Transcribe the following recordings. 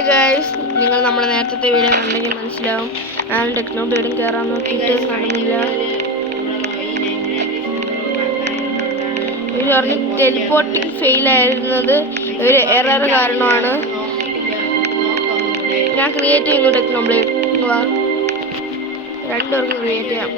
Hi guys, നിങ്ങൾ നമ്മുടെ നേരത്തെ വീഡിയോ കണ്ടെങ്കിൽ മനസ്സിലാവും. ഞാൻ ടെക്നോ ബ്ലേഡും കയറാൻ നോക്കിയിട്ട് നടന്നില്ല. ഇവർ പറഞ്ഞ് ടെലിപ്പോർട്ടിങ് ഫെയിൽ ആയിരുന്നത് ഒരു എറർ കാരണമാണ്. ഞാൻ ക്രിയേറ്റ് ചെയ്യുന്നു ടെക്നോ ബ്ലേഡ്. രണ്ടുപേർക്കും ക്രിയേറ്റ് ചെയ്യാം.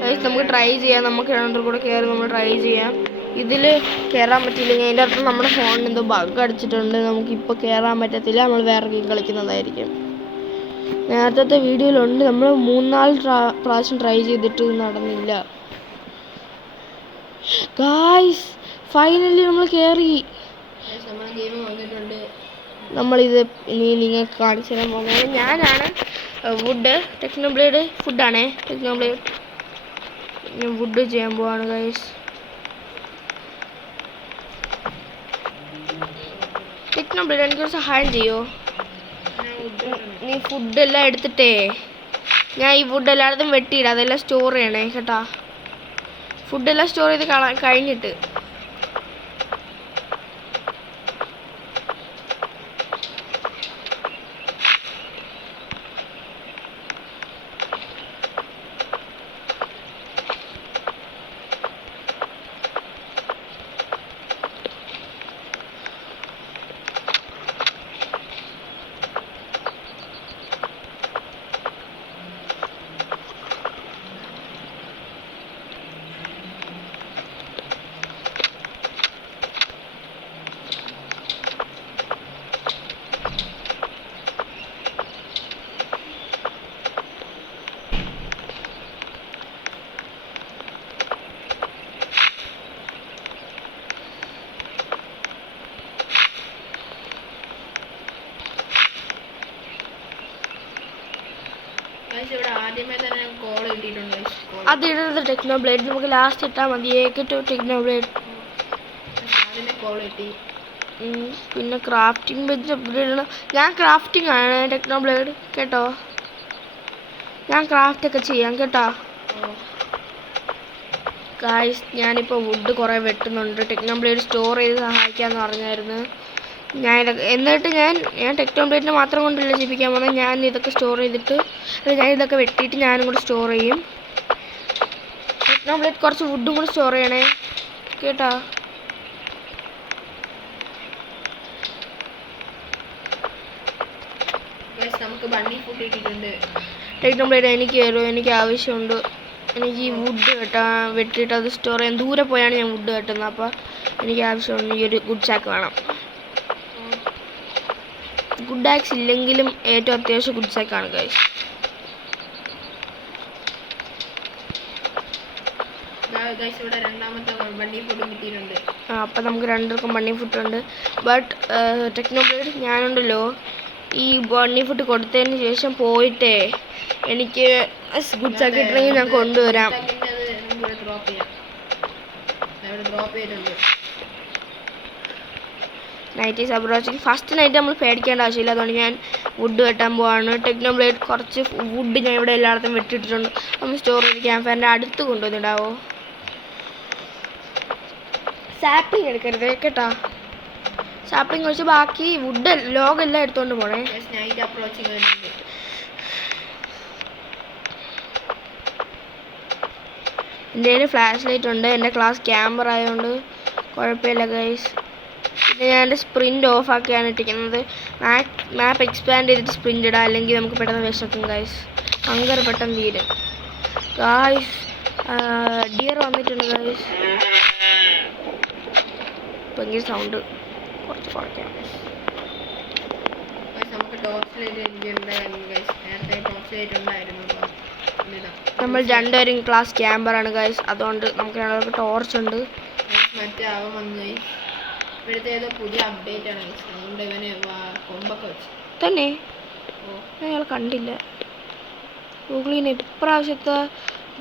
ഗൈസ് നമുക്ക് ട്രൈ ചെയ്യാം. നമുക്ക് രണ്ടും കൂടെ കയറി നമ്മൾ ട്രൈ ചെയ്യാം. ഇതിൽ കയറാൻ പറ്റിയില്ലെങ്കിൽ അതിൻ്റെ അർത്ഥം നമ്മുടെ ഫോണിന് എന്തോ ബഗ് അടിച്ചിട്ടുണ്ട്. നമുക്കിപ്പോൾ കയറാൻ പറ്റത്തില്ല. നമ്മൾ വേറെ ഗെയിം കളിക്കുന്നതായിരിക്കും. നേരത്തെ വീഡിയോയിലുണ്ട്. നമ്മൾ 3-4 പ്രാവശ്യം ട്രൈ ചെയ്തിട്ട് നടന്നില്ല. ഗായ്സ് ഫൈനലി നമ്മൾ കയറി. നമ്മളിത് ഇനി നിങ്ങൾക്ക് കാണിച്ചു തരാൻ പോകുന്നത് ഞാനാണ്. വുഡ് ടെക്നോ ബ്ലേഡ് ഫുഡാണേ. ടെക്നോ ബ്ലേഡ് വുഡ് ചെയ്യാൻ പോവാണ് ഗൈസ്. ടെക്നോ ബ്ലേഡ് എനിക്കൊരു സഹായം ചെയ്യോ? നീ ഫുഡെല്ലാം എടുത്തിട്ടേ ഞാൻ ഈ വുഡ് എല്ലായിടത്തും വെട്ടിയിടാം. അതെല്ലാം സ്റ്റോർ ചെയ്യണേ കേട്ടാ. ഫുഡെല്ലാം സ്റ്റോർ ചെയ്ത് കഴിഞ്ഞിട്ട് അത് ഇടുന്നത് ടെക്നോ ബ്ലേഡ്. നമുക്ക് ലാസ്റ്റ് ഇട്ടാൽ മതി. Techno blade. പിന്നെ ക്രാഫ്റ്റിംഗ് ബെഞ്ച് അപ്ഗ്രേഡ് ചെയ്യണം. ഞാൻ ക്രാഫ്റ്റിംഗ് ആണ് ടെക്നോ ബ്ലേഡ് കേട്ടോ. ഞാൻ ക്രാഫ്റ്റ് ഒക്കെ ചെയ്യാം കേട്ടോ. ഗായ്സ് ഞാനിപ്പോൾ വുഡ് കുറേ വെട്ടുന്നുണ്ട്. ടെക്നോ ബ്ലേഡ് സ്റ്റോർ ചെയ്ത് സഹായിക്കാമെന്ന് പറഞ്ഞായിരുന്നു. എന്നിട്ട് ഞാൻ ടെക്നോ ബ്ലേഡിനെ മാത്രം കൊണ്ടല്ല ചെയ്യിപ്പിക്കാൻ പോകുന്നത്. ഞാൻ ഇതൊക്കെ സ്റ്റോർ ചെയ്തിട്ട് ഞാൻ ഇതൊക്കെ വെട്ടിയിട്ട് ഞാനും കൂടെ സ്റ്റോർ ചെയ്യും. ടെക്നോ ബ്ലേഡ് കുറച്ച് വുഡും കൂടെ സ്റ്റോർ ചെയ്യണേ കേട്ടോ. ടെക്നോ ബ്ലേഡ് എനിക്ക് ആവശ്യമുണ്ട്. എനിക്ക് ഈ വുഡ് വെട്ടിയിട്ട് അത് സ്റ്റോർ ചെയ്യാൻ ദൂരെ പോയാണ് ഞാൻ വുഡ് വെട്ടുന്നത്. അപ്പോൾ എനിക്ക് ആവശ്യമുണ്ട് ഈ ഒരു ഗുഡ് ചാക്ക് വേണം. ഗുഡ് ആക്സ് ഇല്ലെങ്കിലും ഏറ്റവും അത്യാവശ്യം ഗുഡ് ചാക്കാണ് ഗൈസ്. അപ്പം നമുക്ക് രണ്ടുപേർക്കും ബണ്ണി ഫുഡ് ഉണ്ട്. ബട്ട് ടെക്നോ ബ്ലേഡ് ഞാനുണ്ടല്ലോ ഈ ബണ്ണി ഫുഡ് കൊടുത്തതിന് ശേഷം പോയിട്ടേ എനിക്ക് ഗുഡ് ചാക്ക് കിട്ടണമെങ്കിൽ ഞാൻ കൊണ്ടുവരാം. Night is approaching. First night നമ്മൾ പേടിക്കേണ്ട ആവശ്യമില്ല. അതുകൊണ്ട് ഞാൻ വുഡ് വെട്ടാൻ പോവാണ്. ടെക്നോ ബ്ലേഡ് കുറച്ച് വുഡ് ഞാൻ ഇവിടെ എല്ലായിടത്തും വെട്ടിയിട്ടുണ്ട്. നമ്മൾ സ്റ്റോർ ചെയ്ത് ക്യാമ്പ് ഫയറിൻ്റെ അടുത്ത് കൊണ്ടുവന്നിടാവോ. സാപ്ലിങ് എടുക്കരുത് കേട്ടോ. സാപ്ലിങ് വെച്ച് ബാക്കി വുഡ് ലോഗെല്ലാം എടുത്തുകൊണ്ട് പോണേ. എൻ്റെ കയ്യിൽ ഫ്ലാഷ് ലൈറ്റ് ഉണ്ട്. എൻ്റെ ക്ലാസ് ക്യാമറ ആയതുകൊണ്ട് കുഴപ്പമില്ല ഗൈസ്. പിന്നെ ഞാൻ എൻ്റെ സ്പ്രിൻ്റ് ഓഫ് ആക്കിയാണ് ഇട്ടിരിക്കുന്നത്. മാപ്പ് എക്സ്പാൻഡ് ചെയ്തിട്ട് സ്പ്രിൻ്റ് ഇടാം, അല്ലെങ്കിൽ നമുക്ക് പെട്ടെന്ന് വിശക്കും ഗൈസ്. ഭയങ്കര പെട്ടെന്ന് തീരും ഗൈസ്. ഡിയർ വന്നിട്ടുണ്ട് ഗൈസ്. ഭയങ്കര സൗണ്ട് കുറച്ച് കുറയ്ക്കാം. നമ്മൾ രണ്ടുപേരും ക്ലാസ് ക്യാമ്പറാണ് ഗൈസ്. അതുകൊണ്ട് നമുക്ക് രണ്ടുപേർക്ക് ടോർച്ച് ഉണ്ട്. പുതിയ അപ്ഡേറ്റ് ആണ് തന്നെ. ഞങ്ങൾ കണ്ടില്ല ഗൂഗിളിൽ നിന്ന് ഇപ്രാവശ്യത്തെ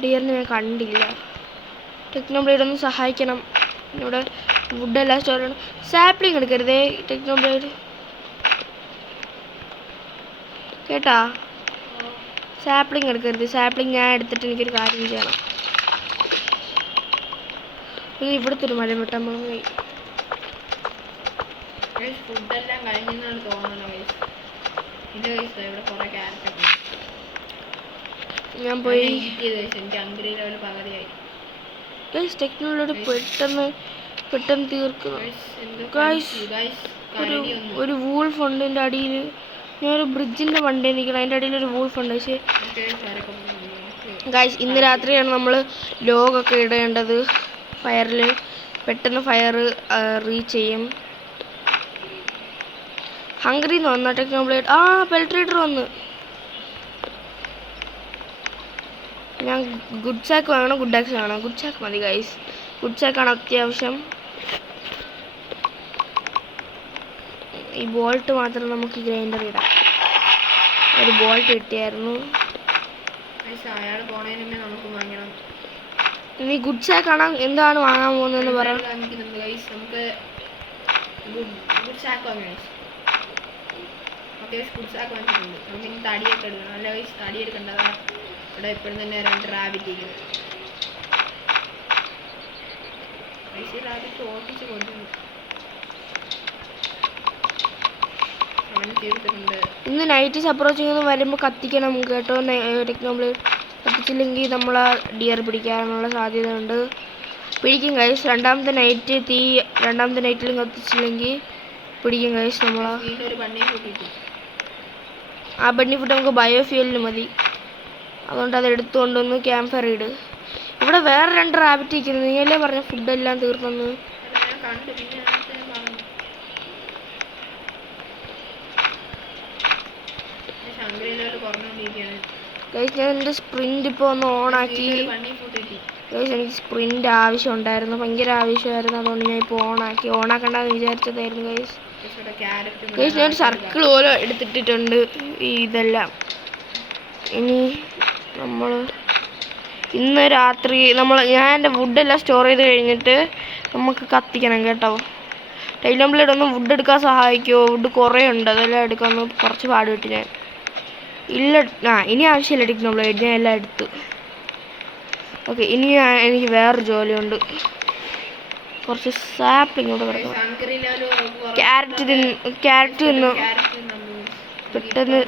ഡിയറിനെ ഞാൻ കണ്ടില്ല. ടെക്നോ ബ്ലേഡ് ഒന്ന് സഹായിക്കണം. ഇവിടെ വുഡെല്ലാം സ്റ്റോർ ചെയ്യണം. സാപ്ലിങ് എടുക്കരുതേ ടെക്നോ ബ്ലേഡ് കേട്ടാ. സാപ്ലിങ് എടുക്കരുത്. സാപ്ലിങ് ഞാൻ എടുത്തിട്ട് എനിക്കൊരു കാര്യം ചെയ്യണം. ഇവിടുത്തെ ഒരു മരം വെട്ടാൻ പോയി. ഫുഡെല്ലാം കഴിഞ്ഞെന്നാണ് തോന്നുന്നത്. ഞാൻ പോയി ടെക്നോളജി പെട്ടെന്ന് തീർക്കുന്നു. ഒരു വൂൾഫ് ഉണ്ട് എൻ്റെ അടിയിൽ. ഞാനൊരു ബ്രിഡ്ജിൻ്റെ വണ്ടി നിൽക്കണം, അതിൻ്റെ അടിയിൽ ഒരു വൂൾഫ് ഉണ്ട്. പക്ഷേ ഗൈസ് ഇന്ന് രാത്രിയാണ് നമ്മൾ ലോഗൊക്കെ ഇടേണ്ടത് ഫയറിൽ. പെട്ടെന്ന് ഫയർ റീച്ച് ചെയ്യും. ഹംഗറിന്ന് വന്ന ടെക്നോബ്ലേഡ്. പെൽട്രേറ്റർ വന്ന്. ഞാൻ ഗുഡ് സാക്ക് വാങ്ങണം, ഗുഡ് ആക്സ് വേണം. ഗുഡ് സാക്ക് മതി ഗൈസ്, ഗുഡ് സാക്കാണ് അത്യാവശ്യം. ഈ ബോൾട്ട് മാത്രം നമുക്ക് ഗ്രൈൻഡർ ഇടാം. ഒരു ബോൾട്ട് കിട്ടിയായിരുന്നു. ഇനി ഗുഡ് സാക്ക് ആണ് എന്താണ് വാങ്ങാൻ പോകുന്നതെന്ന് പറയാം. തടിയൊക്കെ എടുക്കണം. അല്ല തടി എടുക്കേണ്ടതാ. ഇവിടെ എപ്പോഴും തന്നെ 2 റാബിറ്റ് ഇരിക്കുന്നു. റാബിറ്റ് ഓട്ടിച്ച് കൊണ്ടുവന്നു. ഇന്ന് നൈറ്റ് അപ്രോച്ചിങ് വരുമ്പോൾ കത്തിക്കണം കേട്ടോ. ടെക്നോബ്ലേഡ് കത്തിച്ചില്ലെങ്കിൽ നമ്മളെ ഡിയർ പിടിക്കാനുള്ള സാധ്യത ഉണ്ട്. പിടിക്കും ഗൈസ്. രണ്ടാമത്തെ നൈറ്റിലും കത്തിച്ചില്ലെങ്കിൽ പിടിക്കും ഗൈസ് നമ്മളെ. ആ ബണ്ണി ഫുഡ് നമുക്ക് ബയോഫ്യൂലിന് മതി. അതുകൊണ്ട് അത് എടുത്തുകൊണ്ടൊന്ന് ക്യാമ്പ് ഫയർ ഇട്. ഇവിടെ വേറെ 2 റാബിറ്റ് ഇരിക്കുന്നു. നീയല്ലേ പറഞ്ഞ ഫുഡെല്ലാം തീർന്നെന്ന്. ഗൈസ് ഞാൻ എൻ്റെ സ്പ്രിന്റ് ഇപ്പോൾ ഒന്ന് ഓണാക്കി. ഗൈസ് എനിക്ക് സ്പ്രിന്റ് ആവശ്യം ഉണ്ടായിരുന്നു, ഭയങ്കര ആവശ്യമായിരുന്നു. അതുകൊണ്ട് ഞാൻ ഇപ്പോൾ ഓണാക്കണ്ടെന്ന് വിചാരിച്ചതായിരുന്നു ഗൈസ്. ഗൈസ് ഞാൻ സർക്കിൾ പോലെ എടുത്തിട്ടിട്ടുണ്ട് ഇതെല്ലാം. ഇനി നമ്മൾ ഇന്ന് രാത്രി ഞാൻ എൻ്റെ വുഡെല്ലാം സ്റ്റോർ ചെയ്ത് കഴിഞ്ഞിട്ട് നമുക്ക് കത്തിക്കണം കേട്ടോ. ടെക്നോബ്ലേഡ് ഒന്ന് വുഡ് എടുക്കാൻ സഹായിക്കുമോ? വുഡ് കുറേ ഉണ്ട്, അതെല്ലാം എടുക്കാൻ കുറച്ച് പാട് കിട്ടി ഞാൻ. ഇനി ആവശ്യമില്ല ടെക്നോബ്ലേഡ്, ഞാൻ എല്ലാം എടുത്തു. ഓക്കെ, ഇനി എനിക്ക് വേറൊരു ജോലിയുണ്ട്. കുറച്ച് സാപ്പിങ് ഇവിടെ കിടക്കണം. ക്യാരറ്റ് തിന്നു പെട്ടെന്ന്.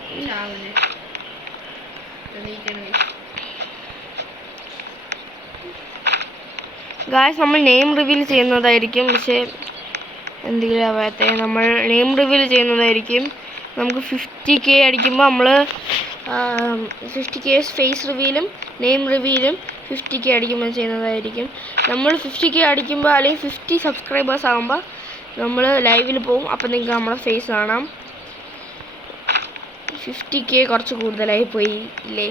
ഗായ്സ് നമ്മൾ നെയിം റിവീൽ ചെയ്യുന്നതായിരിക്കും. പക്ഷേ എന്തെങ്കിലും ആവാത്ത നമ്മൾ നെയിം റിവീൽ ചെയ്യുന്നതായിരിക്കും. നമുക്ക് 50K അടിക്കുമ്പോൾ നമ്മൾ 50K ഫേസ് റിവീലും നെയിം റിവീലും 50K അടിക്കുമ്പോൾ ചെയ്യുന്നതായിരിക്കും. നമ്മൾ 50K അടിക്കുമ്പോൾ അല്ലെങ്കിൽ 50 സബ്സ്ക്രൈബേഴ്സ് ആകുമ്പോൾ നമ്മൾ ലൈവിൽ പോകും. അപ്പം നിങ്ങൾക്ക് നമ്മളെ ഫേസ് കാണാം. 50K കുറച്ച് കൂടുതലായി പോയി ഇല്ലേ?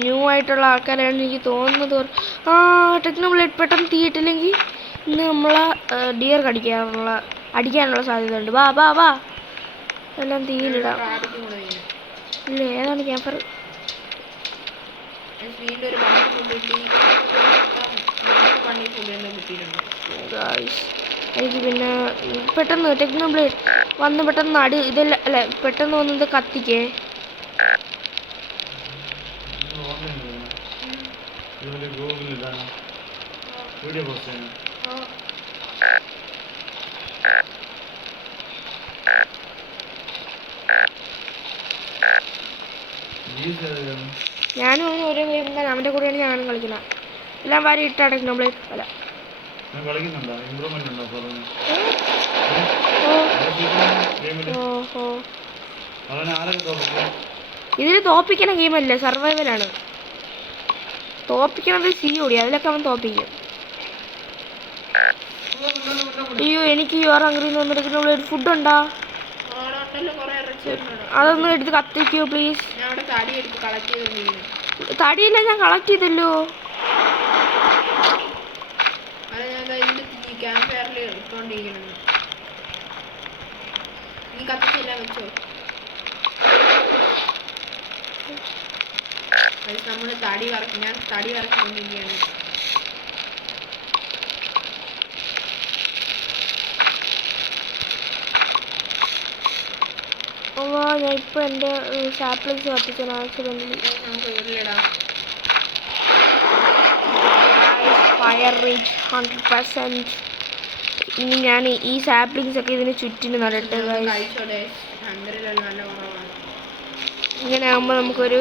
ന്യൂ ആയിട്ടുള്ള ആൾക്കാരാണ് എനിക്ക് തോന്നുന്നത്. ടെക്നോബ്ലേഡ് പെട്ടെന്ന് തീയിട്ടില്ലെങ്കിൽ ഇന്ന് നമ്മളെ ഡിയർ അടിക്കാനുള്ള സാധ്യത ഉണ്ട്. വാ എല്ലാം തീയിലിടാം. ഇല്ല, ഏതാണ് ക്യാമ്പർ? എനിക്ക് പിന്നെ പെട്ടെന്ന് ടെക്നോബ്ലേഡ് വന്ന് പെട്ടെന്ന് ഇതെല്ലാം അല്ല പെട്ടെന്ന് വന്നത് കത്തിക്കേ. ഞാനും ഓരോ ഗെയിം അവൻ്റെ കൂടെയാണ് ഞാനും കളിക്കുന്നത്. എല്ലാം വാരി ഇട്ടാ ടെക്നോബ്ലേഡ് അല്ല. ഇതിൽ തോപ്പിക്കണ ഗെയിമല്ലേ, സർവൈവലാണ്. തോപ്പിക്കണത് COD, അതിലൊക്കെ അവൻ തോപ്പിക്കും. അയ്യോ, എനിക്ക് യുവർ ഹംഗ്രി എന്ന് പറഞ്ഞിരിക്കുന്ന ഫുഡ് ഉണ്ടോ? അതൊന്ന് എടുത്ത് കത്തിക്കോ പ്ലീസ്. തടിയില്ല, ഞാൻ കളക്ട് ചെയ്തല്ലോ. നമ്മൾ തടി കറക്കിക്കൊണ്ടിരിക്കുകയാണ്. ഞാൻ ഇപ്പൊ എൻ്റെ സാപ്ലിങ്സ് കത്തിച്ചാണ് ആക്സിഡൻ്റലി. നമുക്ക് വീട്ടിലിടാം. Fire reach 100%. ഇനി ഞാൻ ഈ സാപ്ലിങ്സ് ഒക്കെ ഇതിന് ചുറ്റിന് നടട്ടെ ഗൈസ്. കഴിച്ചോടെ ഹംഗറിലെല്ലാം നല്ല കുറവാണ്. ഇങ്ങനെ ആകുമ്പോൾ നമുക്കൊരു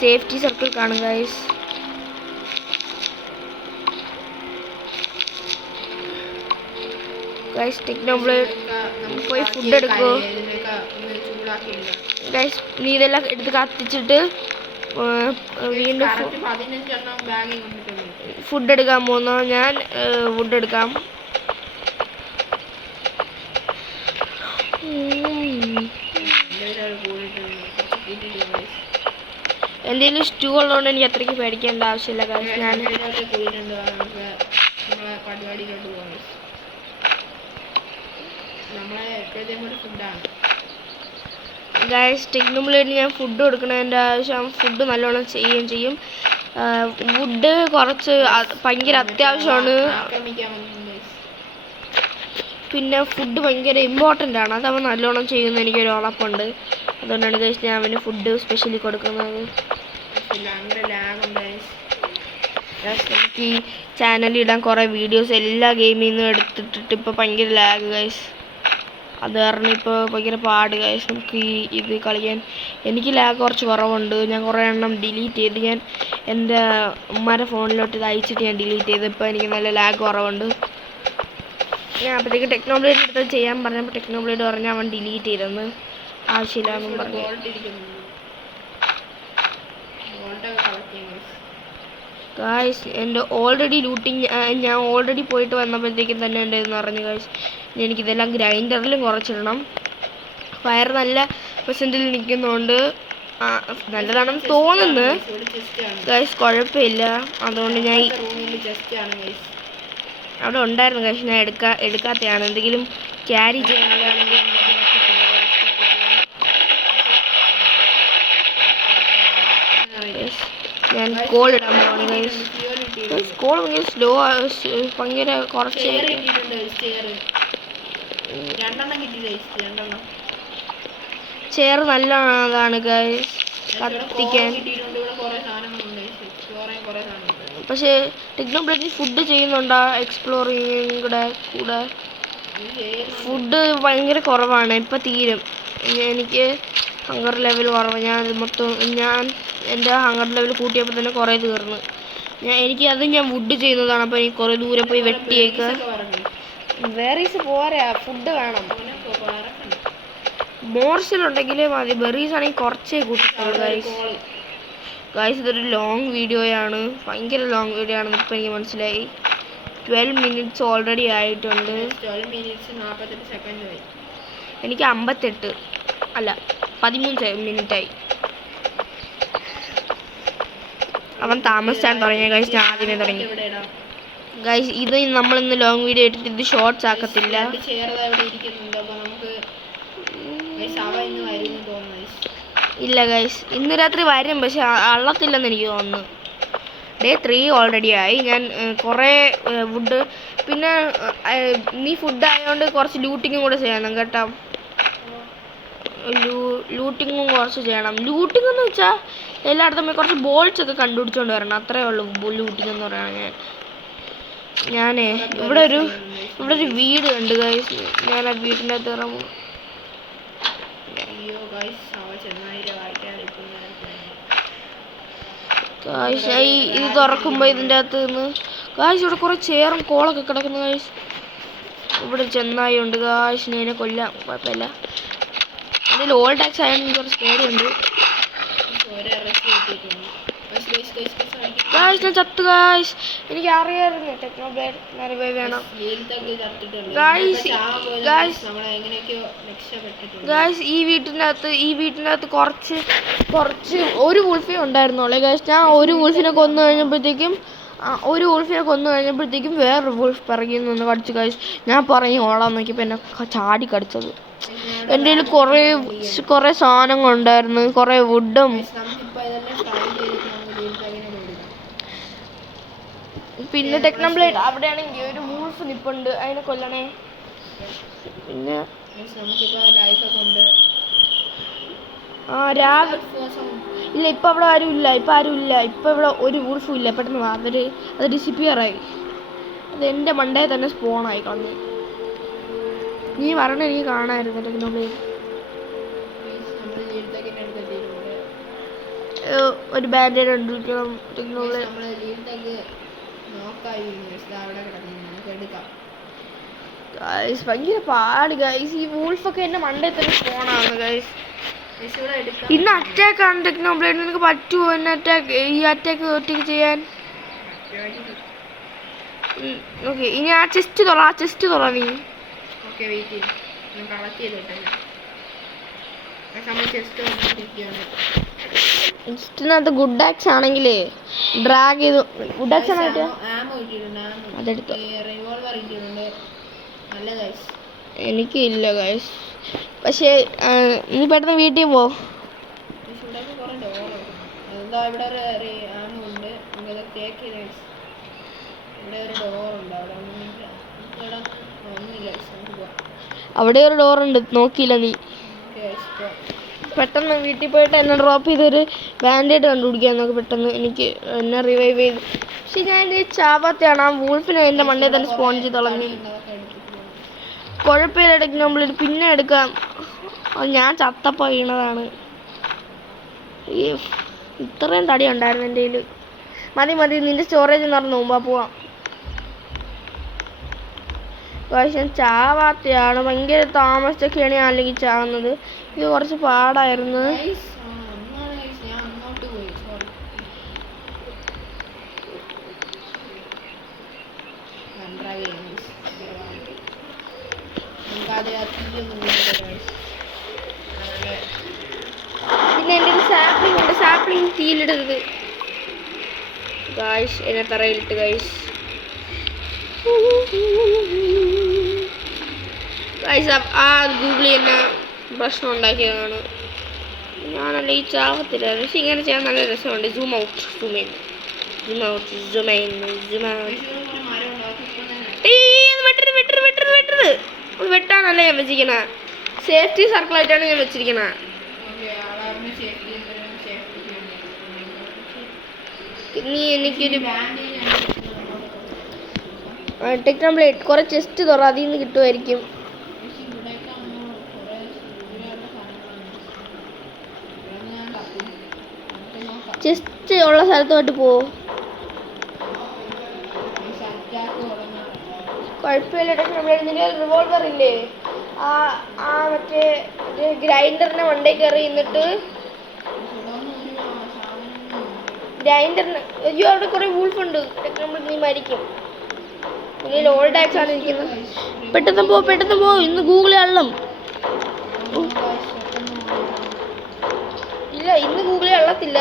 സേഫ്റ്റി സർക്കിൾ കാണും ഗൈസ്. ഗൈസ് ടെക്നോബ്ലേഡ് പോയി ഫുഡ് എടുക്കുമോ ഗൈസ്? നീ ഇതെല്ലാം എടുത്ത് കത്തിച്ചിട്ട് വീണ്ടും ഫുഡ് എടുക്കാൻ പോകുന്നു. ഞാൻ ഫുഡ് എടുക്കാം. എന്തെങ്കിലും സ്റ്റൂ ഉള്ളതുകൊണ്ട് എനിക്ക് അത്രയ്ക്ക് പേടിക്കേണ്ട ആവശ്യമില്ല ഗൈസ്. ഞാൻ പരിപാടിയിലോട്ട് പോകാം. നമ്മളെ എപ്പോഴത്തേക്കും ഫുഡാണ് ഗൈസ്. ടെക്നോബ്ലേഡിന് ഞാൻ ഫുഡ് കൊടുക്കണതിൻ്റെ ആവശ്യം, ഫുഡ് നല്ലോണം ചെയ്യുകയും ചെയ്യും. വുഡ് കുറച്ച് ഭയങ്കര അത്യാവശ്യമാണ്. പിന്നെ ഫുഡ് ഭയങ്കര ഇമ്പോർട്ടൻ്റ് ആണ്. അത് അവൻ നല്ലോണം ചെയ്യുന്ന എനിക്കൊരു ഉറപ്പുണ്ട്. അതുകൊണ്ടാണ് ഗൈസ് ഞാൻ അവന് ഫുഡ് സ്പെഷ്യലി കൊടുക്കുന്നത്. നമുക്ക് ഈ ചാനലിൽ ഇടാൻ കുറേ വീഡിയോസ് എല്ലാ ഗെയിമിൽ നിന്നും എടുത്തിട്ടിട്ട് ഇപ്പോൾ ഭയങ്കര ലാഗ് ഗൈസ്. അത് കാരണം ഇപ്പോൾ ഭയങ്കര പാട് ഗൈസ് നമുക്ക് ഇത് കളിക്കാൻ. എനിക്ക് ലാഗ് കുറച്ച് കുറവുണ്ട്. ഞാൻ കുറേ എണ്ണം ഡിലീറ്റ് ചെയ്ത് ഞാൻ എൻ്റെ ഉമ്മാരുടെ ഫോണിലോട്ട് ഇത് അയച്ചിട്ട് ഞാൻ ഡിലീറ്റ് ചെയ്ത്. ഇപ്പോൾ എനിക്ക് നല്ല ലാഗ് കുറവുണ്ട്. ഞാൻ അപ്പോഴത്തേക്ക് ടെക്നോബ്ലേഡ് എടുത്ത് ചെയ്യാൻ പറഞ്ഞപ്പോൾ ടെക്നോബ്ലേഡ് പറഞ്ഞാൽ അവൻ ഡിലീറ്റ് ചെയ്തെന്ന്, ആവശ്യമില്ലാന്നും പറഞ്ഞു. ഗായ്സ് എൻ്റെ ഓൾറെഡി ലൂട്ടിങ് ഞാൻ ഓൾറെഡി പോയിട്ട് വന്നപ്പോഴത്തേക്കും തന്നെ എൻ്റെ ഇതെന്ന് പറഞ്ഞു ഗായ്സ്. എനിക്കിതെല്ലാം ഗ്രൈൻഡറിലും കുറച്ചിടണം. ഫയർ നല്ല പെർസെൻറ്റിൽ നിൽക്കുന്നതുകൊണ്ട് നല്ലതാണെന്ന് തോന്നുന്നു ഗായ്സ്. കുഴപ്പമില്ല. അതുകൊണ്ട് ഞാൻ അവിടെ ഉണ്ടായിരുന്നു ഗായ്സ്. ഞാൻ എടുക്കാത്തതാണ്. എന്തെങ്കിലും ക്യാരി ചെയ്യാനാണെങ്കിൽ ഞാൻ കോൾ ഇടാൻ പോവാണ് ഗൈസ്. കോൾ ഭയങ്കര സ്ലോ, ഭയങ്കര കുറച്ച്. ചെയർ നല്ലതാണ് ഗൈസ് കത്തിക്കാൻ. പക്ഷേ ടെക്നോബ്ലേഡിൽ ഫുഡ് ചെയ്യുന്നുണ്ടോ എക്സ്പ്ലോറിങ് കൂടെ ഫുഡ് ഭയങ്കര കുറവാണ്. ഇപ്പം തീരും. എനിക്ക് ഹങ്കർ ലെവൽ കുറവ്. ഞാൻ എൻ്റെ ഹങ്കർ ലെവൽ കൂട്ടിയപ്പോൾ തന്നെ കുറേ തീർന്നു. ഞാൻ വുഡ് ചെയ്യുന്നതാണ്. അപ്പോൾ എനിക്ക് കുറേ ദൂരെ പോയി വെട്ടിയേക്ക്. ബെറീസ് പോരാ, ഫുഡ് വേണം. മോർസിലുണ്ടെങ്കിലേ മതി. ബെറീസ് ആണെങ്കിൽ കുറച്ചേ കൂട്ടിട്ടുള്ളൂ ഗൈസ്. ഇതൊരു ലോങ് വീഡിയോയാണ്, ഭയങ്കര ലോങ് വീഡിയോ ആണെന്ന് ഇപ്പം എനിക്ക് മനസ്സിലായി. 12 minutes ഓൾറെഡി ആയിട്ടുണ്ട്. എനിക്ക് 58 അല്ല 13 മിനിറ്റായി. അവൻ താമസിച്ചാണ് തുടങ്ങിയത് ഗൈസ്. ഞാൻ ആദ്യമേ തുടങ്ങി ഗൈസ്. ഇത് നമ്മളിന്ന് ലോങ് വീഡിയോ ഇട്ടിട്ട് ഇത് ഷോർട്സ് ആക്കത്തില്ല. ഇല്ല ഗൈസ്, ഇന്ന് രാത്രി വരും. പക്ഷെ അള്ളത്തില്ലെന്ന് എനിക്ക് തോന്നുന്നു. Day 3 ഓൾറെഡി ആയി. ഞാൻ കുറേ വുഡ്, പിന്നെ നീ ഫുഡ് ആയതുകൊണ്ട് കുറച്ച് ലൂട്ടിങ്ങും കൂടെ ചെയ്യണം കേട്ടോ. ലൂട്ടിങ്ങും കുറച്ച് ചെയ്യണം. ലൂട്ടിംഗ് എന്ന് വെച്ചാൽ എല്ലായിടത്തും പോയി കുറച്ച് ബോൾസ് ഒക്കെ കണ്ടുപിടിച്ചുകൊണ്ട് വരണം. അത്രേ ഉള്ളൂ ലൂട്ടിംഗ് എന്ന് പറയുന്നത്. ഞാൻ ഇവിടെ ഒരു വീട് കണ്ട് ഗൈസ്. ഞാൻ ആ വീടിൻ്റെ അകത്ത് ഇറങ്ങും. ഇത് തുറക്കുമ്പോൾ ഇതിൻ്റെ അകത്ത് നിന്ന് ഗായ്സ് ഇവിടെ കുറേ ചെയറും കോളൊക്കെ കിടക്കുന്നു ഗായ്സ്. ഇവിടെ ചെന്നായി ഉണ്ട് ഗായ്സ്. ഇതിനെ കൊല്ലാം, കുഴപ്പമില്ല. അതിൽ ഓൾ ടാക്സ് ആയതുകൊണ്ട് കുറച്ച് പേടിയുണ്ട് ഗായ്സ്. ഞാൻ ചത്തു ഗായ്സ്. എനിക്ക് അറിയാമായിരുന്നു ടെക്നോബ്ലേഡ് റിവൈവ് വേണം ഗായ്സ്. ഈ വീട്ടിൻ്റെ അകത്ത് കുറച്ച് ഒരു വുൾഫേ ഉണ്ടായിരുന്നുള്ളേ ഗായ്സ്. ഞാൻ ഒരു വുൾഫിനെ കൊന്നു കഴിഞ്ഞപ്പോഴത്തേക്കും വേറൊരു വുൾഫ് പിറകിൽ നിന്ന് കടിച്ചു ഗായ്സ്. ഞാൻ പറഞ്ഞ് ഓളാൻ നോക്കിയപ്പോൾ എന്നെ ചാടി കടിച്ചത്. എൻ്റെ കയ്യിൽ കുറേ സാധനങ്ങളുണ്ടായിരുന്നു, കുറേ വുഡും. പിന്നെ ടെക്നോബ്ലേഡ് അവിടെയാണെങ്കിൽ ഒരു വൂൾഫ് നിപ്പുണ്ട്, അതിനെ കൊല്ലണേ. പിന്നെ ഇല്ല, ഇപ്പം അവിടെ ആരുമില്ല. ഇപ്പം ഇവിടെ ഒരു വൂൾഫും ഇല്ല. പെട്ടെന്ന് അത് ഡിസിപ്പിയറായി. അത് എൻ്റെ മണ്ടയിൽ തന്നെ സ്പോണായി കളഞ്ഞു. നീ പറഞ്ഞ എനിക്ക് കാണാമായിരുന്നു ടെക്നോബ്ലേഡ്. നമ്മൾ ലീൽത്തേക്കിൻ്റെ അടുത്ത് എത്തിയിട്ടുണ്ട്. ഒരു ബാൻഡേഡ് കണ്ടുപിടിക്കണം ടെക്നോബ്ലേഡ്. നമ്മൾ ലീൽത്തേക്ക് നോക്കായി അവിടെ കിടക്കുന്നു, നമുക്ക് എടുക്കാം. ഗൈസ് ഭയങ്കര പാട് ഗൈസ്. ഈ വൂൾഫൊക്കെ എൻ്റെ മണ്ടയിൽ തന്നെ ഫോണാണ് ഗൈസ്. ഇവിടെ എടുക്കാം. ഇന്ന് അറ്റാക്ക് ആണ് ടെക്നോബ്ലേഡ്. നിനക്ക് പറ്റുമോ എന്നെ ഈ അറ്റാക്ക് ഒറ്റയ്ക്ക് ചെയ്യാൻ? ഓക്കെ, ഇനി ആ ചെസ്റ്റ് തുറ നീ. ഓക്കെ, വെയിറ്റ് ചെയ്യും, ഞാൻ കളക്ട് ചെയ്തോട്ടെ. നമ്മൾ ചെസ്റ്റ് നോക്കിയിരിക്കുകയാണ്. ചെസ്റ്റിനകത്ത് ഗുഡ് ആക്സ് ആണെങ്കിലേ ഡ്രാഗ് ചെയ്തു. ഗുഡ് ആക്സ് ആണ് കിട്ടിയ ആമോ ഇട്ടിട്ടുണ്ട്, അതെടുത്തു. റിവോൾവർ ഇട്ടിട്ടുണ്ട്. നല്ല ഗൈസ്. എനിക്ക് ഇല്ല ഗൈസ്. പക്ഷേ നീ പെട്ടെന്ന് വീട്ടിൽ പോ. ഇവിടെ കുറേ ഡോറുണ്ട്. എന്താ ഇവിടെ ഒരു ആമോ ഉണ്ട്, നമുക്കത് ടേക്ക് ചെയ്ത് ഗൈസ്. ഇവിടെ ഒരു ഡോറുണ്ട്, അവിടെ ഒന്നുമില്ല. നമുക്ക് പോവാം. അവിടെ ഒരു ഡോറുണ്ട്, നോക്കിയില്ല നീ. പെട്ടെന്ന് വീട്ടിൽ പോയിട്ട് എന്നെ ഡ്രോപ്പ് ചെയ്തൊരു ബാൻഡേഡ് കണ്ടുപിടിക്കാൻ നോക്ക് പെട്ടെന്ന്. എനിക്ക് എന്നെ റിവൈവ് ചെയ്ത്. പക്ഷെ ഞാൻ ചാവാത്തയാണ്. ആ വൂൾഫിനെ എൻ്റെ മണ്ടയിൽ തന്നെ സ്പോൺ ചെയ്ത് കളഞ്ഞു. കുഴപ്പമില്ല ടെക്നോബ്ലേഡ്, പിന്നെ എടുക്കാം. ഞാൻ ചത്തപ്പോൾ വീണതാണ്. ഈ ഇത്രയും തടി ഉണ്ടായിരുന്നു എൻ്റെ കയ്യിൽ. മതി നിന്റെ സ്റ്റോറേജ് നിറഞ്ഞു മുമ്പാ പോവാം. പക്ഷെ ചാവാത്തയാണ്. ഭയങ്കര താമസിച്ചൊക്കെയാണ് ഞാൻ അല്ലെങ്കിൽ ചാവുന്നത്. ഇത് കുറച്ച് പാടായിരുന്നു. പിന്നെ എൻ്റെ ഒരു സാപ്ലിംഗ് ഉണ്ട്, സാപ്ലിംഗ് തീയിലിടരുത് ഗായ്സ്. എന്നെ തറയിലിട്ട് ഗായ്സ്. ആ ഗൂഗിളിൽ തന്നെ പ്രശ്നം ഉണ്ടാക്കിയതാണ്. ഞാനല്ല ഈ ചാവത്തില്ലായിരുന്നു. പക്ഷെ ഇങ്ങനെ ചെയ്യാൻ നല്ല രസമുണ്ട്. Zoom out, zoom in, zoom out, zoom in, zoom out. വെട്ടാനല്ല ഞാൻ വെച്ചിരിക്കണ. സേഫ്റ്റി സർക്കിളായിട്ടാണ് ഞാൻ വെച്ചിരിക്കണ. നീ എനിക്കൊരു ടെക്നോബ്ലേഡ് കുറെ ചെസ്റ്റ് തുറ, അതിൽ നിന്ന് കിട്ടുമായിരിക്കും. ചെസ്റ്റ് ഉള്ള സ്ഥലത്തോട്ട് പോ. കുഴപ്പമില്ല ടെക്നോബ്ലേഡ്. നിന്റെ റിവോൾവർ ഇല്ലേ? ആ മറ്റേ ഗ്രൈൻഡറിനെ മണ്ടേ കയറി എന്നിട്ട് ഗ്രൈൻഡറിന്. അയ്യോ അവിടെ കുറെ വൂൾഫ് ഉണ്ട് ടെക്നോബ്ലേഡ്, നീ മരിക്കും. ഇതിൽ ഓൾഡ് ആക്സ് ആണ് ഇരിക്കുന്നത്. പെട്ടെന്ന് പോ. ഇന്ന് ഗൂഗിളിൽ അള്ളും. ഇല്ല, ഇന്ന് ഗൂഗിളിൽ അള്ളത്തില്ല.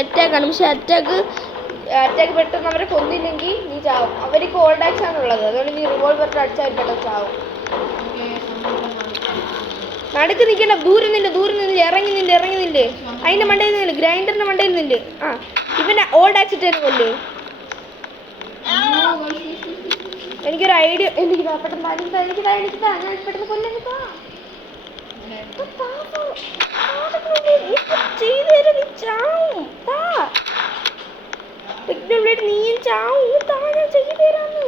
അറ്റാക്കാണ്. പക്ഷെ അറ്റാക്ക് പെട്ടെന്ന് അവരെ കൊന്നില്ലെങ്കിൽ നീ ചാവും. അവർക്ക് ഓൾഡ് ആക്സ് ആണുള്ളത്. അതുകൊണ്ട് നീ റിവോൾവറിട്ട് അടിച്ചാൽ പെട്ടെന്ന് ചാവും. നടുക്ക് നിൽക്കണ്ട, ദൂരം നിന്ന് ഇറങ്ങി നില്ല്. അതിൻ്റെ മണ്ടയിൽ നില്ല്, ഗ്രൈൻഡറിൻ്റെ മണ്ടയിൽ നില്ല്. ഇവനെ ഓൾഡ് ആക്സ് ഇട്ടേന്ന് കൊല്ല്. എനിക്കൊരു ഐഡിയ. എനിക്ക് പെട്ടെന്ന് ഞാൻ പെട്ടെന്ന് കൊല്ലാ. ചെയ്തു തരാം, നീ ചാവും. ടെക്നോബ്ലേഡ് നീയും ചാവും. ഞാൻ ചെയ്തു തരാന്ന്.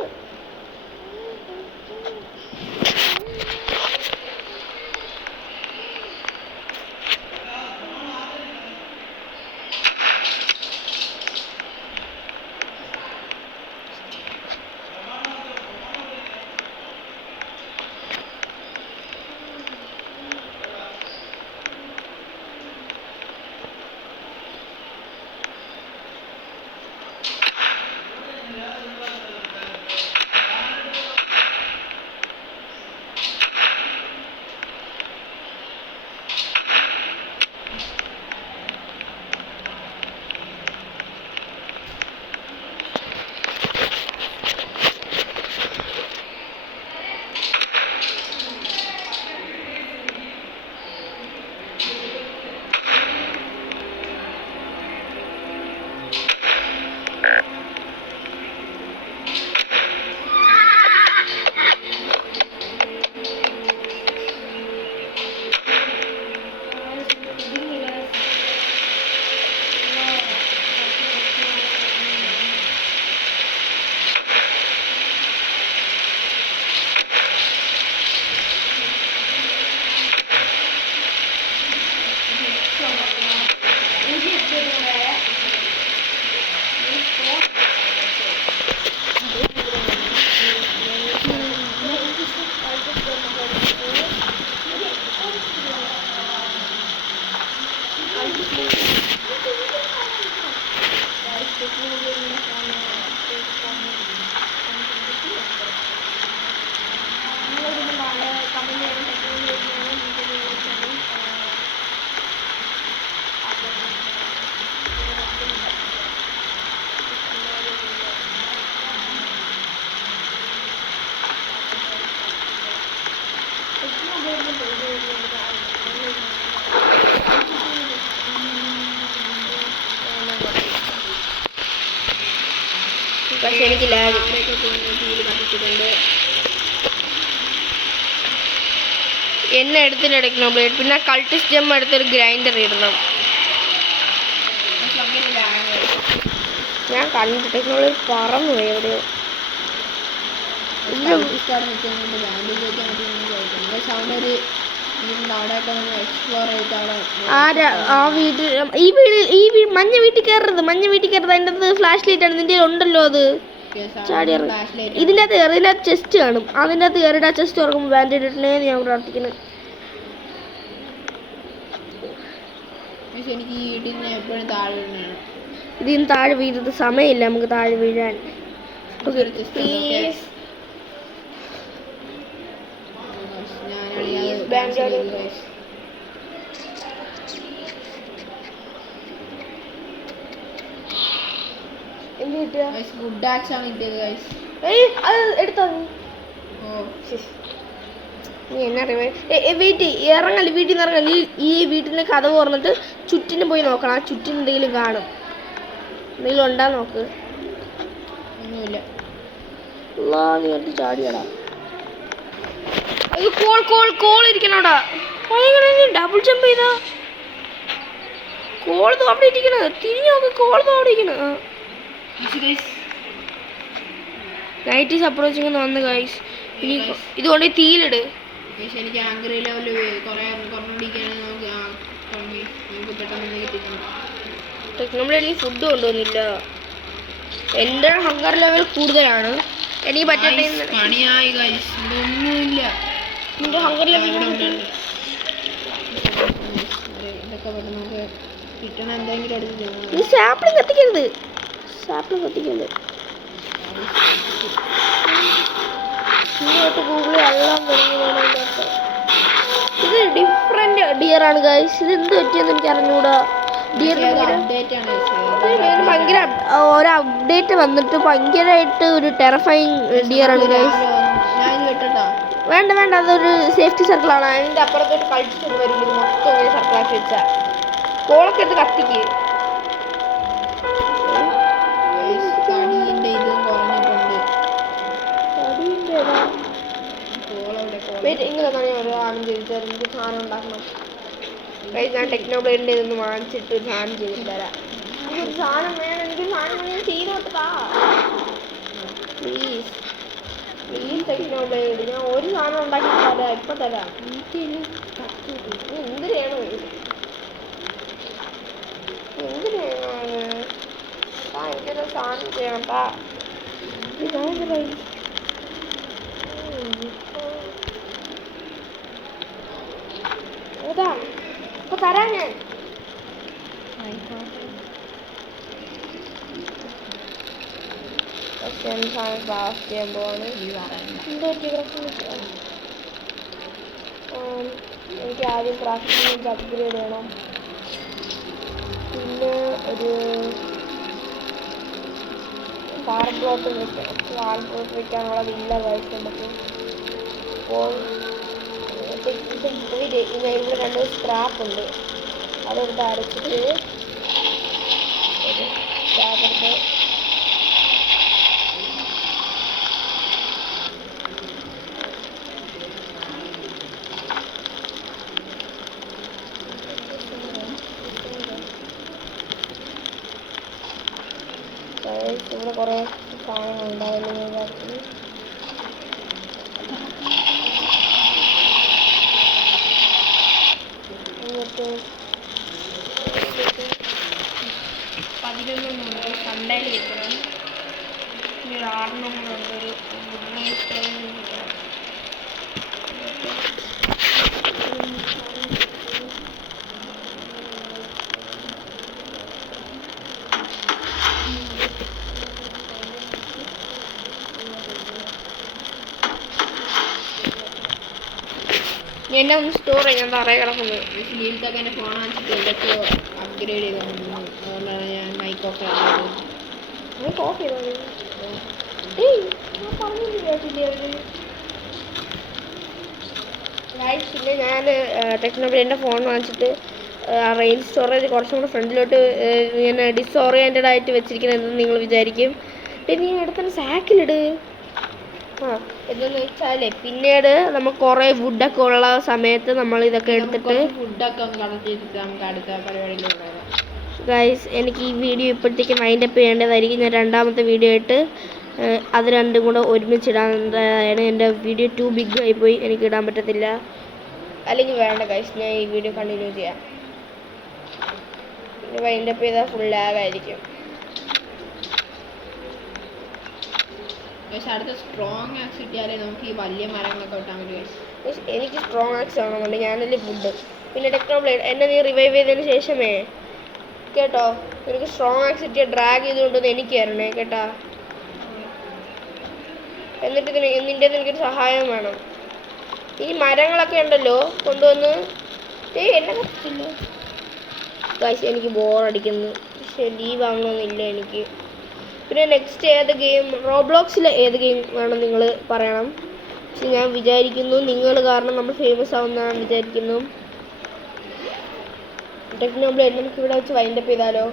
പക്ഷെ എനിക്ക് ലാഗ്. കത്തിച്ചിട്ടുണ്ട്. എന്നെ എടുത്തിട്ട് ടെക്നോബ്ലേഡ്, പിന്നെ കൾട്ടിസ്റ്റ് ജെം എടുത്തൊരു ഗ്രൈൻഡർ ഇടണം. ഞാൻ കണ്ടു ടെക്നോബ്ലേഡ് പറന്നു പോയി എവിടെയോ. ആരാ ആ വീട്ടിൽ മഞ്ഞ വീട്ടിൽ കയറരുത്, മഞ്ഞ വീട്ടിൽ കയറരുത്. അതിൻ്റെ അകത്ത് ഫ്ലാഷ് ലൈറ്റ് ആണ്, നിന്റെ ഉണ്ടല്ലോ അത്. ചാടി ഇതിൻ്റെ അകത്ത് കയറി, ഇതിൻ്റെ ചെസ്റ്റ് കാണും, അതിൻ്റെ അകത്ത് കയറിയിട്ട് ആ ചെസ്റ്റ് തുറക്കുമ്പോൾ ബാൻഡേഡ് ഇട്ടേ ഞാൻ പ്രാർത്ഥിക്കുന്നത്. എനിക്ക് ഈ വീട്ടിൽ എപ്പോഴും താഴെ വീഴാണ്. ഇതിന് താഴെ വീഴുന്നത് സമയമില്ല നമുക്ക് താഴെ വീഴാൻ. പ്ലീസ് ഗുഡ് ആക്സ് ആണ് കിട്ടിയത് ഗൈസ്. അത് എടുത്തോ നീ എന്നെ വെയിറ്റ് ഇറങ്ങല്, വീട്ടിൽ നിന്ന് ഇറങ്ങല്. ഈ വീട്ടിൻ്റെ കഥ തുറന്നിട്ട് ചുറ്റിനും പോയി നോക്കണം, ആ ചുറ്റിന് എന്തെങ്കിലും കാണും. എന്തെങ്കിലും ഉണ്ടാ നോക്ക്. ഒന്നുമില്ല. നീ എടുത്ത് ചാടിയടാ. കോൾ ഇരിക്കണോടാ. ഡബിൾ ജമ്പ് ചെയ്താ കോൾ അവിടെ ഇരിക്കണ, തിരിഞ്ഞു നോക്ക്, കോൾ അവിടെ ഇരിക്കണ. നൈറ്റ് ഈസ് അപ്രോച്ചിങ് വന്ന് ഗൈസ്. ഇനി ഇതുകൊണ്ട് തീയിലിട്. എനിക്ക് ആംഗ്രി ലെവല് കുറഞ്ഞിരിക്കുകയാണ്. നമുക്ക് പെട്ടെന്ന് കിട്ടിക്കണം. ടെക്നോബ്ലേഡിൽ ഫുഡ് കൊണ്ടുവന്നില്ല. എൻ്റെ ഹങ്കർ ലെവൽ കൂടുതലാണ്. എനിക്ക് പറ്റട്ടെ. പണിയായി ഗൈസ്, ഇതൊന്നുമില്ല. നിന്റെ ഹങ്കർ ലെവൽ ഇതൊക്കെ നമുക്ക് കിട്ടണ എന്തെങ്കിലും എടുത്ത് നീ സാപ്പിളിങ് കത്തിക്കരുത്, സാപ്പിളിങ് കത്തിക്കരുത്. ഗൂഗിളിൽ എല്ലാം തുടങ്ങി. ഇത് ഡിഫറെന്റ് ഡിയർ ആണ് ഗൈസ്. ഇത് എന്ത് പറ്റിയെന്ന് എനിക്ക് അറിഞ്ഞൂടാ. ഭയങ്കര ഒരു അപ്ഡേറ്റ് വന്നിട്ട് ഭയങ്കരമായിട്ട് ഒരു ടെറഫൈങ് ഡിയർ ആണ് ഗൈസ്. വേണ്ട വേണ്ട, അതൊരു സേഫ്റ്റി സർക്കിളാണ്. അതിൻ്റെ അപ്പുറത്തോട്ട് കളിച്ചിട്ട് വരും. മൊത്തം ഇങ്ങനെ സർക്കിളാക്കി വെച്ചാൽ കോളൊക്കെ എടുത്ത് കത്തിക്ക്. ഇങ്ങനെ തന്നെ ഒരു സാധനം ചെയ്തിട്ട് എനിക്ക് സാധനം ഉണ്ടാക്കണം. ഞാൻ ടെക്നോബ്ലേഡിൻ്റെ ഇതൊന്ന് വാങ്ങിച്ചിട്ട് ഒരു സാധനം ചെയ്തിട്ട് തരാം. എനിക്കൊരു സാധനം വേണം, എനിക്കൊരു സാധനം വേണം, ചെയ്ത് കൊടുത്താ പ്ലീസ് പ്ലീസ് ടെക്നോബ്ലേഡ്. ഞാൻ ഒരു സാധനം ഉണ്ടാക്കി തരാം, ഇപ്പം തരാം. എനിക്ക് ഇനി എന്തിനാണ് എനിക്കൊരു സാധനം ചെയ്യണം താ. ഏതാ ഇപ്പൊ തരാം ഞാൻ. ക്ലാസ് ചെയ്യാൻ പോവാണ്. എനിക്ക് ആദ്യം ക്രാഫ്റ്റിംഗ് അപ്ഗ്രേഡ് ചെയ്യണം. പിന്നെ ഒരു വാൾ ബ്ലോക്ക് വെക്കണം. വാൾ ബ്ലോക്ക് വെക്കാനുള്ളതില്ല ഗൈസ് നമുക്ക്. അപ്പോൾ ഇവിടെ 2 സ്ക്രാപ്പ് ഉണ്ട്, അതെടുത്ത് അരച്ചിട്ട് ഒരു സ്ക്രാപ്പെടുത്ത് ഇവിടെ കുറേ സാധനങ്ങൾ ഉണ്ടാവില്ല. എന്നിട്ട് 11 സൺഡേയിൽ വെക്കണം. ഇനി 6 കൂടെ ഒരു വെക്കണം. എന്നെ ഒന്ന് സ്റ്റോർ ചെയ്യാൻ തറയെ കിടക്കുന്നത്. ജീവിതത്തൊക്കെ എൻ്റെ ഫോൺ വാങ്ങിച്ചിട്ട് ഇതൊക്കെ അപ്ഗ്രേഡ് ചെയ്തിട്ടുണ്ട്. അതുകൊണ്ടാണ് ഞാൻ മൈക്ക് ഓഫ് ചെയ്തത്. ഓഫ് ചെയ്തത് ഞാൻ പറഞ്ഞില്ലേ. പിന്നെ ഞാൻ ടെക്നോബ്ലേഡിൻ്റെ ഫോൺ വാങ്ങിച്ചിട്ട് റേഞ്ച് സ്റ്റോറേജ് കുറച്ചും കൂടെ ഫ്രണ്ടിലോട്ട് ഞാൻ ഡിസോറിയൻറ്റഡ് ആയിട്ട് വെച്ചിരിക്കുന്നത് എന്തെന്ന് നിങ്ങൾ വിചാരിക്കും. നീ എടുത്ത സാക്കിലിട്. ആ എന്തെന്ന് വെച്ചാലേ പിന്നീട് നമുക്ക് കുറേ ഫുഡൊക്കെ ഉള്ള സമയത്ത് നമ്മൾ ഇതൊക്കെ എടുത്തിട്ട് ഫുഡൊക്കെ ഒന്ന് കളക്ട് ചെയ്തിട്ട് നമുക്ക് അടുത്ത പരിപാടിയിൽ ഉണ്ടാകാം. ഗൈസ് എനിക്ക് ഈ വീഡിയോ ഇപ്പോഴത്തേക്ക് മൈൻഡപ്പ് ചെയ്യേണ്ടതായിരിക്കും. ഞാൻ രണ്ടാമത്തെ വീഡിയോ ആയിട്ട് അത് രണ്ടും കൂടെ ഒരുമിച്ചിടാൻ എൻ്റെ വീഡിയോ ടു ബിഗ് ആയിപ്പോയി, എനിക്ക് ഇടാൻ പറ്റത്തില്ല. അല്ലെങ്കിൽ വേണ്ട ഗൈസ്, ഞാൻ ഈ വീഡിയോ കണ്ടിന്യൂ ചെയ്യാം. വൈൻഡപ്പ് ചെയ്താൽ ഫുൾ ലാഗായിരിക്കും. പക്ഷെ അടുത്ത സ്ട്രോങ് ആക്സ് കിട്ടിയാലേ നമുക്ക് ഈ വലിയ മരങ്ങളൊക്കെ വെട്ടാൻ പറ്റും. എനിക്ക് സ്ട്രോങ് ആക്സ് ആണെന്നുണ്ട്, ഞാനല്ലേ ഫുഡ്. പിന്നെ ടെക്നോബ്ലേഡ് എന്നെ നീ റിവൈവ് ചെയ്തതിന് ശേഷമേ കേട്ടോ എനിക്ക് സ്ട്രോങ് ആക്സ് കിട്ടിയ ഡ്രാഗ് ചെയ്തുകൊണ്ടെന്ന് എനിക്ക് തരണേ കേട്ടാ. എന്നിട്ട് നിൻ്റെ എനിക്കൊരു സഹായം വേണം. ഈ മരങ്ങളൊക്കെ ഉണ്ടല്ലോ കൊണ്ടുവന്ന് എന്നെ കത്തിച്ചില്ല ഗൈസ്. എനിക്ക് ബോറടിക്കുന്നു, പക്ഷേ ലീവ് ആവണമെന്നില്ല എനിക്ക്. പിന്നെ നെക്സ്റ്റ് ഏത് ഗെയിം, റോബ്ലോക്സിൽ ഏത് ഗെയിം വേണം നിങ്ങൾ പറയണം. പക്ഷെ ഞാൻ വിചാരിക്കുന്നു നിങ്ങൾ കാരണം നമ്മൾ ഫേമസ് ആവുന്നതാണ് വിചാരിക്കുന്നു. ടെക്നോബ്ലേഡ് നമുക്ക് ഇവിടെ വെച്ച് വൈൻഡപ്പ് ചെയ്താലോ?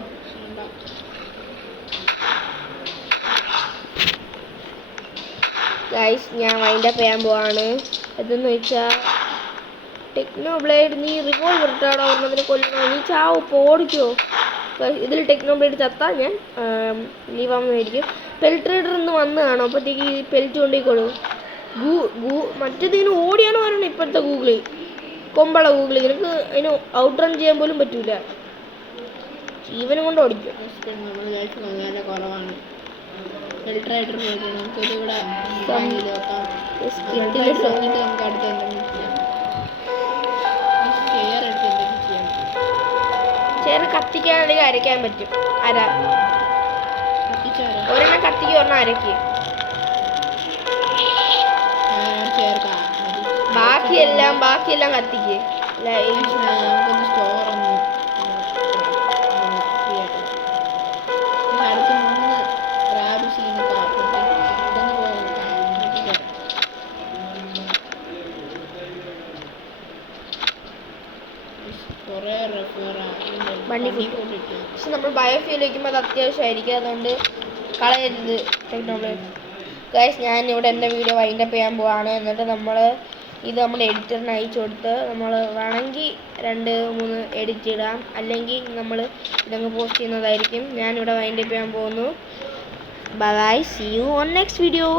ഗൈസ് ഞാൻ വൈൻഡപ്പ് ചെയ്യാൻ പോവാണ്. എന്തെന്ന് വെച്ചാൽ ടെക്നോബ്ലേഡ് നീ റിവോൾവർ ഇട്ടാടോ ഒരെണ്ണത്തിന് കൊല്ലണോ, നീ ചാവ് ഇപ്പോൾ ഓടിക്കോ. ഇതിൽ ടെക്നോബ്ലേഡ് ചത്താൽ ഞാൻ ലീവ് ആവുന്നതായിരിക്കും. പെൽറ്റ് റൈഡർ ഒന്ന് വന്ന് കാണും, അപ്പോഴത്തേക്ക് ഈ പെൽറ്റ് കൊണ്ടേക്കോളൂ. മറ്റേതിന് ഓടിയാണ് പറയണം. ഇപ്പോഴത്തെ ഗൂഗിള് കൊമ്പള ഗൂഗിള് നിനക്ക് അതിന് ഔട്ട് റൺ ചെയ്യാൻ പോലും പറ്റൂല, ജീവനും കൊണ്ട് ഓടിക്കും. നല്ല കുറവാണ്. നമുക്ക് ഇവിടെ നമുക്ക് അടുത്ത ചേർ കത്തിക്കാണെങ്കിൽ അരയ്ക്കാൻ പറ്റും. ഒരെണ്ണം കത്തിക്ക് ഒരെണ്ണം അരയ്ക്ക്. ബാക്കിയെല്ലാം കത്തിക്ക്. നമുക്കൊന്ന് സ്റ്റോറൊന്ന് അടുത്ത് 3 റാബ് സീനൊക്കെ ഇതൊന്ന് കുറേ പക്ഷെ നമ്മൾ ബയോഫ്യൂൽ വയ്ക്കുമ്പോൾ അത് അത്യാവശ്യമായിരിക്കും, അതുകൊണ്ട് കളയരുത് ടെക്നോബ്ലേഡ്. ഗൈസ് ഞാൻ ഇവിടെ എൻ്റെ വീഡിയോ വൈൻഡപ്പ് ചെയ്യാൻ പോവാണ്. എന്നിട്ട് ഇത് നമ്മൾ എഡിറ്ററിന് അയച്ചു കൊടുത്ത് നമ്മൾ വേണമെങ്കിൽ 2-3 എഡിറ്റ് ഇടാം, അല്ലെങ്കിൽ നമ്മൾ ഇതങ്ങ് പോസ്റ്റ് ചെയ്യുന്നതായിരിക്കും. ഞാനിവിടെ വൈൻഡപ്പ് ചെയ്യാൻ പോകുന്നു. Bye, see you on next video.